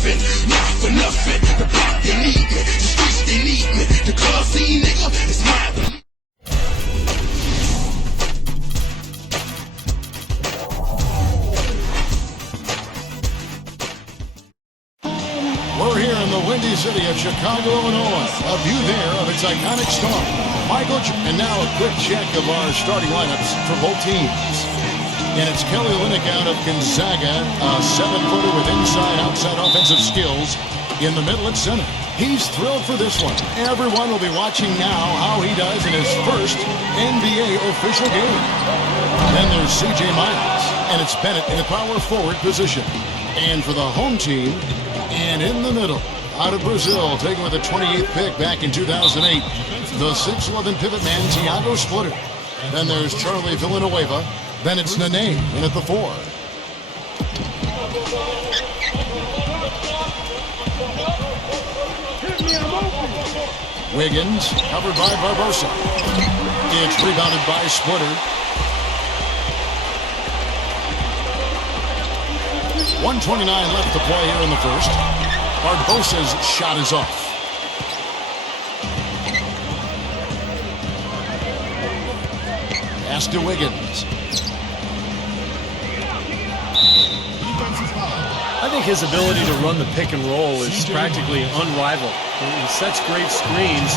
bluffing, not for nothing. The block they need me, the streets they need me. The club scene, nigga, it's mine. We're here in the windy city of Chicago, Illinois. A view there of its iconic storm. Michael, and now a quick check of our starting lineups for both teams. And it's Kelly Olynyk out of Gonzaga, a 7-footer with inside-outside offensive skills. In the middle at center. He's thrilled for this one. Everyone will be watching now how he does in his first NBA official game. Then there's C.J. Miles, and it's Bennett in the power forward position. And for the home team, and in the middle, out of Brazil, taken with the 28th pick back in 2008, the 6'11 pivot man, Thiago Splitter. Then there's Charlie Villanueva. Then it's Nene in at the 4. Wiggins, covered by Barbosa. It's rebounded by Splitter. 1:29 left to play here in the first. Barbosa's shot is off. Pass to Wiggins. I think his ability to run the pick and roll is practically unrivaled. He sets great screens,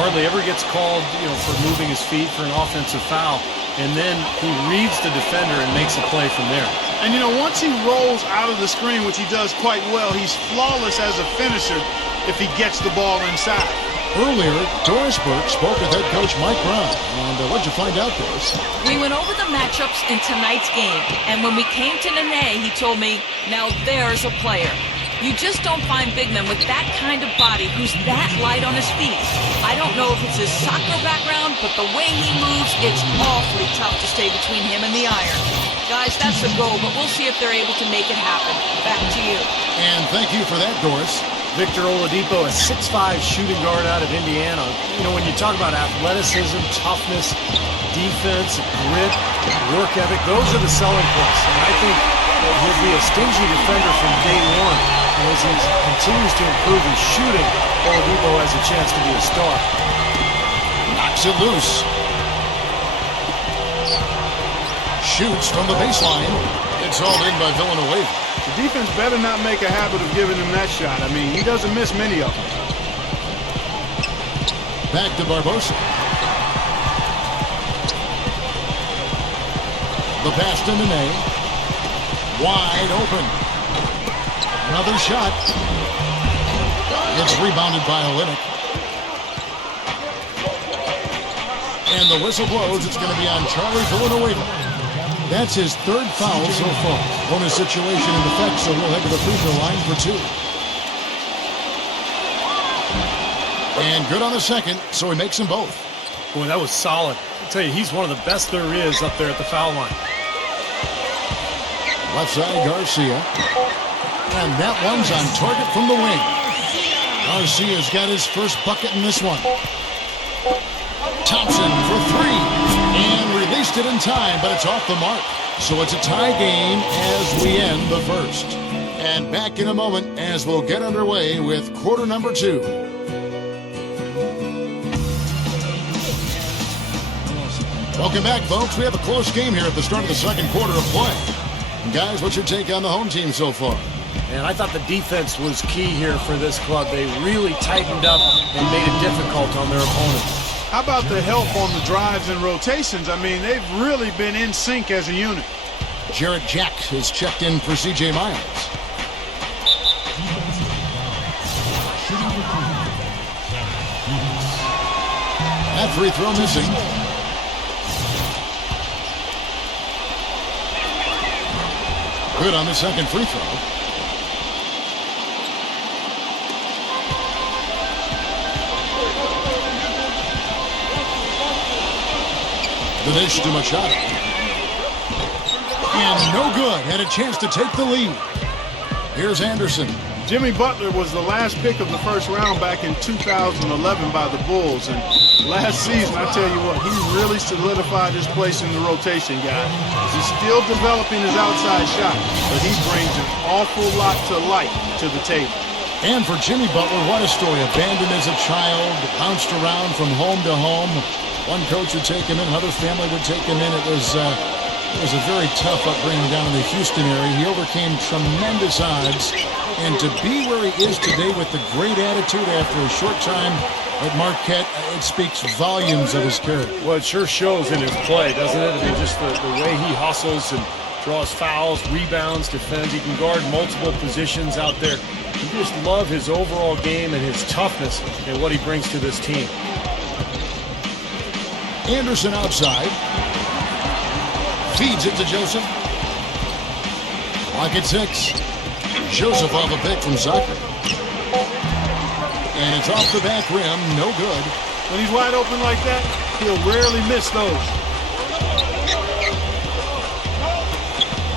hardly ever gets called, for moving his feet for an offensive foul, and then he reads the defender and makes a play from there. And once he rolls out of the screen, which he does quite well, he's flawless as a finisher if he gets the ball inside. Earlier, Doris Burke spoke with head coach Mike Brown. And what'd you find out, Doris? We went over the matchups in tonight's game, and when we came to Nene, he told me, now there's a player. You just don't find big men with that kind of body who's that light on his feet. I don't know if it's his soccer background, but the way he moves, it's awfully tough to stay between him and the iron. Guys, that's the goal, but we'll see if they're able to make it happen. Back to you. And thank you for that, Doris. Victor Oladipo, a 6'5" shooting guard out of Indiana. When you talk about athleticism, toughness, defense, grit, work ethic, those are the selling points. And I think that he'll be a stingy defender from day one. And as he continues to improve his shooting, Oladipo has a chance to be a star. Knocks it loose. Shoots from the baseline. It's all in by Villanueva. The defense better not make a habit of giving him that shot. I mean, he doesn't miss many of them. Back to Barbosa. The pass to Nene. Wide open. Another shot. It's rebounded by Olynyk. And the whistle blows. It's going to be on Charlie Villanueva. That's his third foul so far. Bonus situation in effect, so he'll head to the free throw line for 2. And good on the second, so he makes them both. Boy, that was solid. I'll tell you, he's one of the best there is up there at the foul line. Left side, Garcia. And that one's on target from the wing. Garcia's got his first bucket in this one. Thompson for 3. And released it in time, but it's off the mark. So it's a tie game as we end the first. And back in a moment as we'll get underway with quarter number 2. Welcome back, folks. We have a close game here at the start of the second quarter of play. Guys, what's your take on the home team so far? And I thought the defense was key here for this club. They really tightened up and made it difficult on their opponents. How about the help on the drives and rotations? I mean, they've really been in sync as a unit. Jarrett Jack has checked in for C.J. Miles. That free throw missing. Good on the second free throw. The dish to Machado. And no good. Had a chance to take the lead. Here's Anderson. Jimmy Butler was the last pick of the first round back in 2011 by the Bulls. And last season, I tell you what, he really solidified his place in the rotation, guys. He's still developing his outside shot, but he brings an awful lot to light to the table. And for Jimmy Butler, what a story. Abandoned as a child, bounced around from home to home. One coach would take him in, another family would take him in. It was a very tough upbringing down in the Houston area. He overcame tremendous odds. And to be where he is today with the great attitude after a short time at Marquette, it speaks volumes of his character. Well, it sure shows in his play, doesn't it? I mean, just the way he hustles and draws fouls, rebounds, defends. He can guard multiple positions out there. You just love his overall game and his toughness and what he brings to this team. Anderson outside. Feeds it to Joseph. Clock at 6. Joseph off a pick from Zucker. And it's off the back rim. No good. When he's wide open like that, he'll rarely miss those.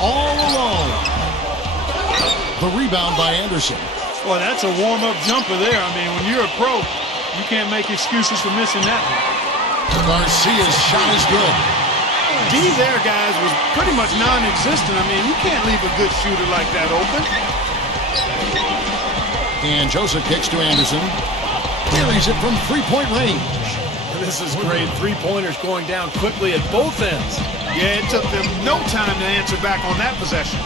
All alone. The rebound by Anderson. Boy, that's a warm-up jumper there. I mean, when you're a pro, you can't make excuses for missing that one. Garcia's shot is good. D there, guys, was pretty much non-existent. I mean, you can't leave a good shooter like that open. And Joseph kicks to Anderson. Carries it from three-point range. This is great. Three-pointers going down quickly at both ends. Yeah, it took them no time to answer back on that possession.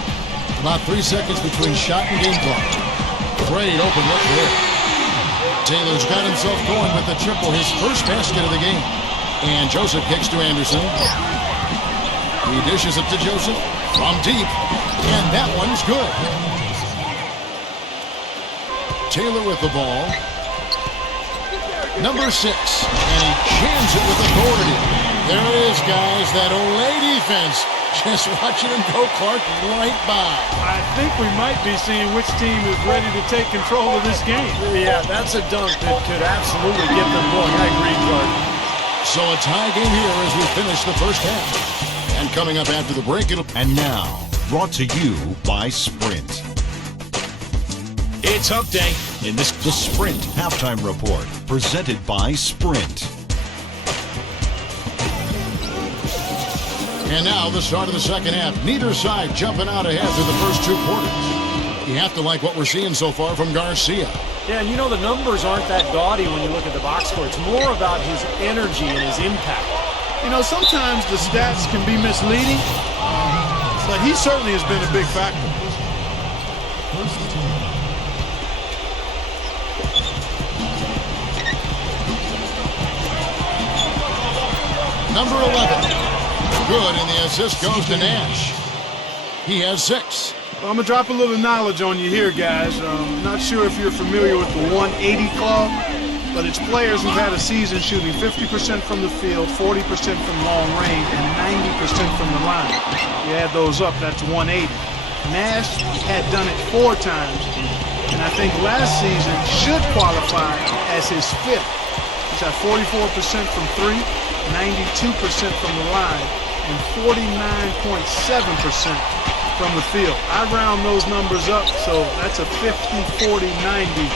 About 3 seconds between shot and game clock. Great open look there. Taylor's got himself going with the triple, his first basket of the game. And Joseph kicks to Anderson. He dishes it to Joseph from deep. And that one's good. Taylor with the ball. Number 6. And he jams it with authority. There it is, guys. That Olay defense. Just watching him go, Clark, right by. I think we might be seeing which team is ready to take control of this game. Yeah, that's a dunk that could absolutely get them going. I agree, Clark. So a tie game here as we finish the first half. And coming up after the break, And now, brought to you by Sprint. It's Hump Day. The Sprint Halftime Report, presented by Sprint. And now the start of the second half. Neither side jumping out ahead through the first 2 quarters. You have to like what we're seeing so far from Garcia. Yeah, and you know the numbers aren't that gaudy when you look at the box score. It's more about his energy and his impact. You know, sometimes the stats can be misleading, but he certainly has been a big factor. Number 11. Good, and the assist goes to Nash. He has 6. Well, I'm going to drop a little knowledge on you here, guys. Not sure if you're familiar with the 180 Club, but it's players who've had a season shooting 50% from the field, 40% from long range, and 90% from the line. You add those up, that's 180. Nash had done it 4 times, and I think last season should qualify as his 5th. He's got 44% from 3, 92% from the line, and 49.7% from the field. I round those numbers up, so that's a 50-40-90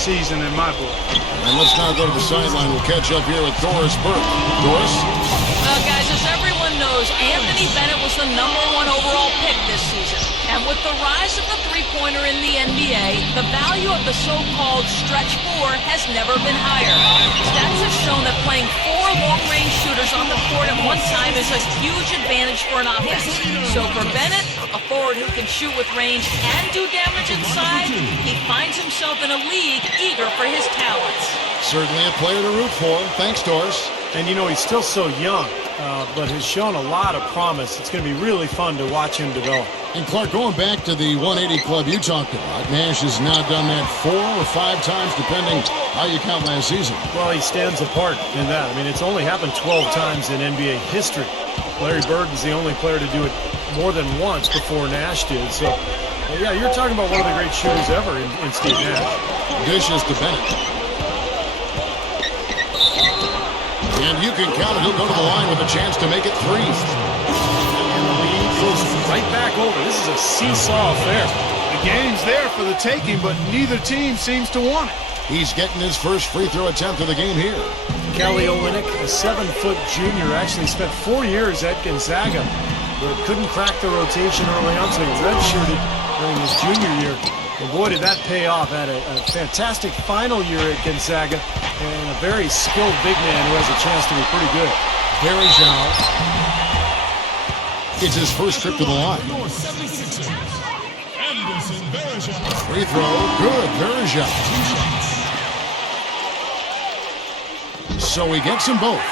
season in my book. And let's now go to the sideline. We'll catch up here with Doris Burke. Doris? Well, guys, as everyone knows, Anthony Bennett was the #1 overall pick this season. And with the rise of the three-pointer in the NBA, the value of the so-called stretch 4 has never been higher. Stats have shown that playing 4 long-range shooters on the court at one time is a huge advantage for an offense. So for Bennett, a forward who can shoot with range and do damage inside, he finds himself in a league eager for his talents. Certainly a player to root for. Thanks, Doris. And you know, he's still so young, but has shown a lot of promise. It's going to be really fun to watch him develop. And Clark, going back to the 180 Club you talked about, Nash has now done that 4 or 5 times, depending how you count last season. Well, he stands apart in that. I mean, it's only happened 12 times in NBA history. Larry Bird was the only player to do it more than once before Nash did. So, yeah, you're talking about one of the great shooters ever in Steve Nash. Dishes to Bennett. And you can count it. He'll go to the line with a chance to make it 3. And the lead goes right back over. This is a seesaw affair. The game's there for the taking, but neither team seems to want it. He's getting his first free throw attempt of the game here. Kelly Olynyk, a 7-foot junior, actually spent 4 years at Gonzaga, but couldn't crack the rotation early on, so he redshirted during his junior year. And boy, did that pay off. Had a fantastic final year at Gonzaga and a very skilled big man who has a chance to be pretty good. Bergeron. It's his first trip to the line. Free throw, good, Bergeron. So he gets them both.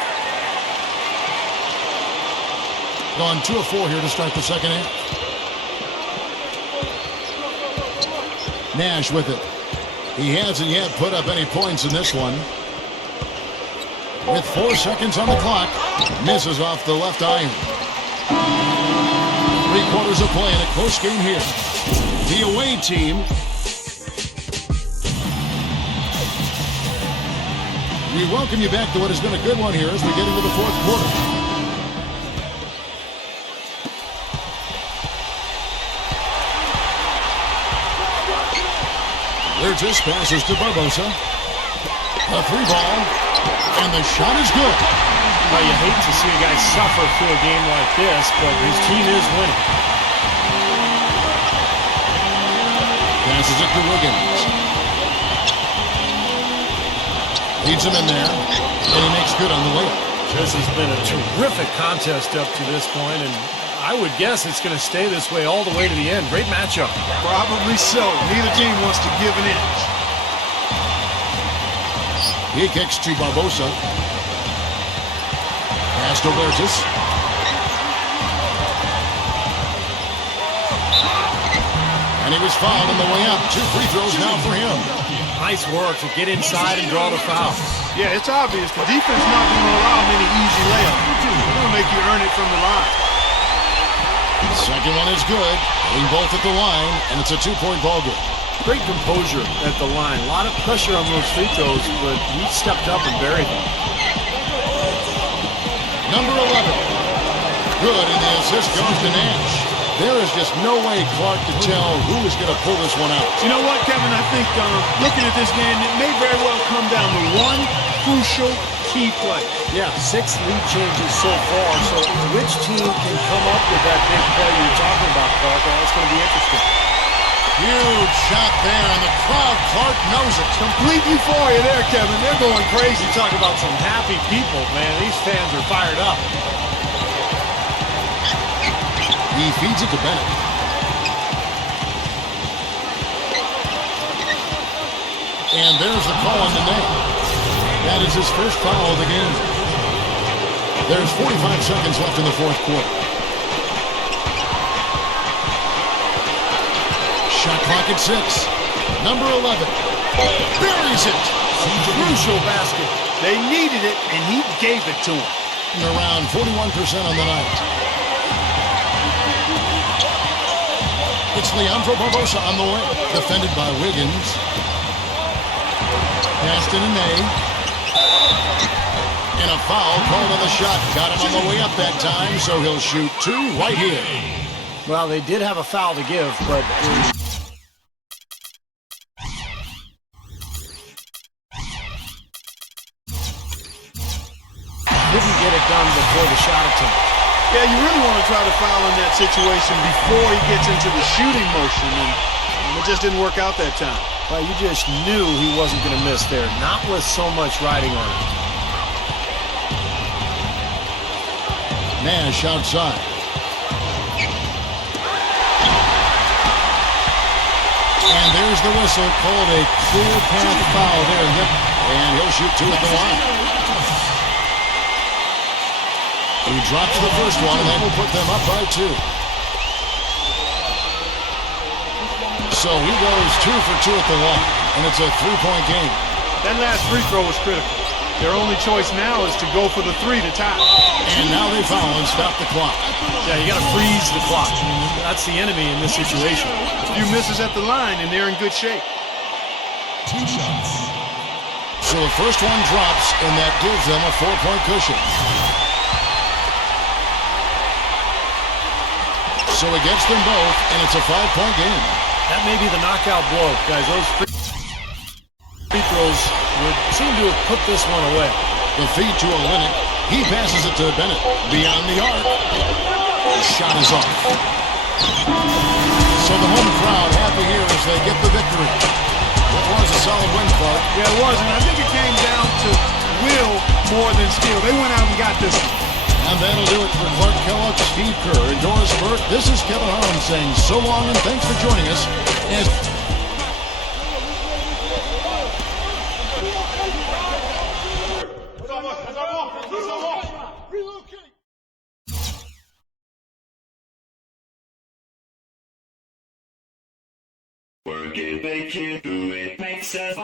Gone 2 of 4 here to start the second half. Nash with it. He hasn't yet put up any points in this one. With 4 seconds on the clock, misses off the left iron. 3/4 of play in a close game here. The away team. We welcome you back to what has been a good one here as we get into the fourth quarter. Burgess passes to Barbosa. A 3-ball, and the shot is good. Well, you hate to see a guy suffer through a game like this, but his team is winning. Passes it to Wiggins. Leads him in there, and he makes good on the layup. This has been a terrific contest up to this point, and I would guess it's going to stay this way all the way to the end. Great matchup. Probably so. Neither team wants to give an inch. He kicks to Barbosa. Pass to Burgess. And he was fouled on the way up. 2 free throws now for him. Nice work to get inside and draw the foul. Yeah, it's obvious. The defense not going to allow many easy layups. They're going to make you earn it from the line. Second one is good. Hitting both at the line, and it's a 2-point ball game. Great composure at the line. A lot of pressure on those free throws, but he stepped up and buried them. Number 11. Good, and the assist goes to Nash. There is just no way Clark could tell who is going to pull this one out. You know what, Kevin? I think looking at this game, it may very well come down to one crucial key play. Yeah, 6 lead changes so far, so which team can come up with that big play you're talking about, Clark? That's going to be interesting. Huge shot there, and the crowd, Clark knows it. Complete euphoria there, Kevin. They're going crazy. Talk about some happy people, man. These fans are fired up. He feeds it to Bennett. And there's the call on the name. That is his first foul of the game. There's 45 seconds left in the fourth quarter. Shot clock at 6. Number 11. Buries it. A crucial basket. They needed it, and he gave it to them. Around 41% on the night. It's Leandro Barbosa on the way. Defended by Wiggins. Passed in a nay. And a foul called on the shot. Got him on the way up that time, so he'll shoot 2 right here. Well, they did have a foul to give, but didn't get it done before the shot attempt. Yeah, you really want to try to foul in that situation before he gets into the shooting motion, and it just didn't work out that time. Well, you just knew he wasn't going to miss there, not with so much riding on it. Nash outside. And there's the whistle, called a clear path foul there. Yep. And he'll shoot 2 at the line. He drops the first one, and that will put them up by 2. So he goes 2 for 2 at the line, and it's a 3-point game. That last free throw was critical. Their only choice now is to go for the 3 to tie. And now they foul and stop the clock. Yeah, you got to freeze the clock. I mean, that's the enemy in this situation. A few misses at the line, and they're in good shape. 2 shots. So the first one drops, and that gives them a 4-point cushion. So he gets them both, and it's a 5-point game. That may be the knockout blow, guys. Those free throws would seem to have put this one away. The feed to Olynyk. He passes it to Bennett. Beyond the arc. The shot is off. So the home crowd happy here as they get the victory. It was a solid win, Clark. Yeah, it was, and I think it came down to will more than skill. They went out and got this one. And that'll do it for Clark Kellogg, Steve Kerr, and Doris Burke. This is Kevin Harlan saying so long and thanks for joining us. As Work it, make it, do it, makes us